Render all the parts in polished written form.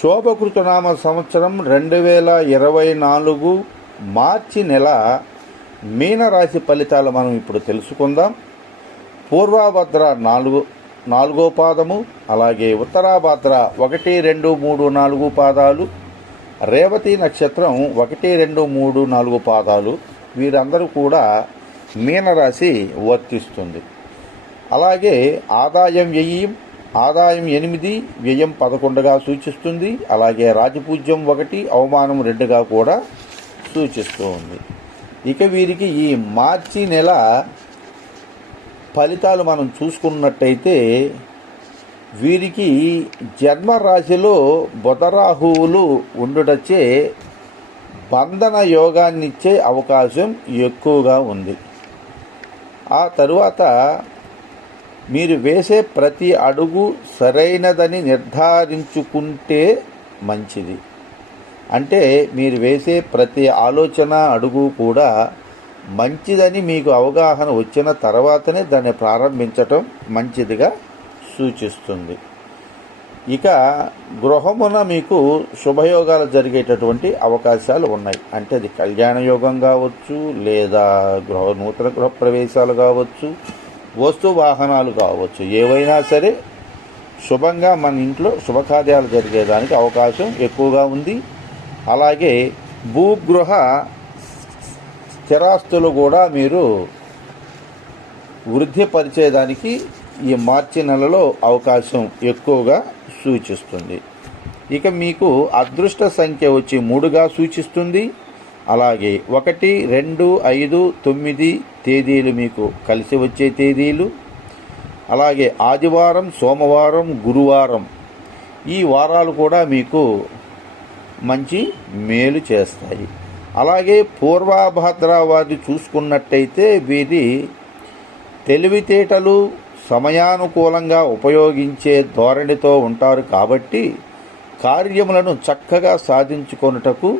శోభకృతనామ సంవత్సరం 2024 మార్చి నెల మీనరాశి ఫలితాలు మనం ఇప్పుడు తెలుసుకుందాం. పూర్వభద్ర నాలుగో పాదము, అలాగే ఉత్తరాభద్ర 1, 2, 3, 4 పాదాలు, రేవతి నక్షత్రం 1, 2, 3, 4 పాదాలు, వీరందరూ కూడా మీనరాశి వర్తిస్తుంది. అలాగే ఆదాయం 8, వ్యయం 11గా సూచిస్తుంది. అలాగే రాజపూజ్యం 1, అవమానం 2గా కూడా సూచిస్తూ ఉంది. ఇక వీరికి ఈ మార్చి నెల ఫలితాలు మనం చూసుకున్నట్టయితే వీరికి జన్మరాశిలో బుధరాహువులు ఉండుటచే బంధన యోగాన్నిచ్చే అవకాశం ఎక్కువగా ఉంది. ఆ తరువాత మీరు వేసే ప్రతి అడుగు సరైనదని నిర్ధారించుకుంటే మంచిది. అంటే మీరు వేసే ప్రతి ఆలోచన అడుగు కూడా మంచిదని మీకు అవగాహన వచ్చిన తర్వాతనే దాన్ని ప్రారంభించటం మంచిదిగా సూచిస్తుంది. ఇక గృహమున మీకు శుభయోగాలు జరిగేటటువంటి అవకాశాలు ఉన్నాయి. అంటే అది కళ్యాణ యోగం కావచ్చు, లేదా నూతన గృహ ప్రవేశాలు కావచ్చు, వస్తు వాహనాలు కావచ్చు, ఏవైనా సరే శుభంగా మన ఇంట్లో శుభకార్యాలు జరిగేదానికి అవకాశం ఎక్కువగా ఉంది. అలాగే భూగృహ స్థిరాస్తులు కూడా మీరు వృద్ధిపరిచేదానికి ఈ మార్చి నెలలో అవకాశం ఎక్కువగా సూచిస్తుంది. ఇక మీకు అదృష్ట సంఖ్య వచ్చి 3గా సూచిస్తుంది. అలాగే 1, 2, 5, 9 తేదీలు మీకు కలిసి వచ్చే తేదీలు. అలాగే ఆదివారం, సోమవారం, గురువారం ఈ వారాలు కూడా మీకు మంచి మేలు చేస్తాయి. అలాగే పూర్వభద్ర వారిని చూసుకున్నట్టయితే వీరి తెలివితేటలు సమయానుకూలంగా ఉపయోగించే ధోరణితో ఉంటారు కాబట్టి కార్యములను చక్కగా సాధించుకొనుటకు,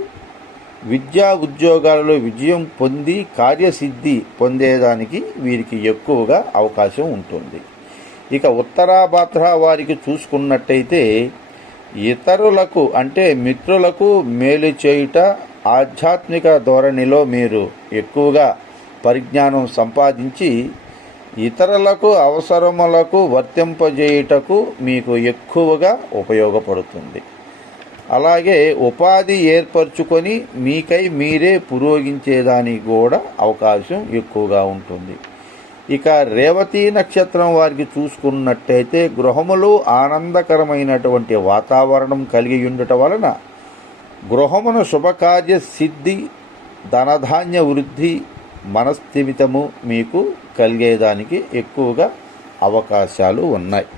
విద్యా ఉద్యోగాలలో విజయం పొంది కార్యసిద్ధి పొందేదానికి వీరికి ఎక్కువగా అవకాశం ఉంటుంది. ఇక ఉత్తరాభద్ర వారికి చూసుకున్నట్టయితే ఇతరులకు అంటే మిత్రులకు మేలు చేయుట, ఆధ్యాత్మిక ధోరణిలో మీరు ఎక్కువగా పరిజ్ఞానం సంపాదించి ఇతరులకు అవసరములకు వర్తింపజేయుటకు మీకు ఎక్కువగా ఉపయోగపడుతుంది. అలాగే ఉపాధి ఏర్పరచుకొని మీకై మీరే పురోగించేదానికి కూడా అవకాశం ఎక్కువగా ఉంటుంది. ఇక రేవతి నక్షత్రం వారికి చూసుకున్నట్టయితే గృహములో ఆనందకరమైనటువంటి వాతావరణం కలిగి ఉండటం వలన గృహమున శుభకార్య సిద్ధి, ధనధాన్య వృద్ధి, మనస్థిమితము మీకు కలిగేదానికి ఎక్కువగా అవకాశాలు ఉన్నాయి.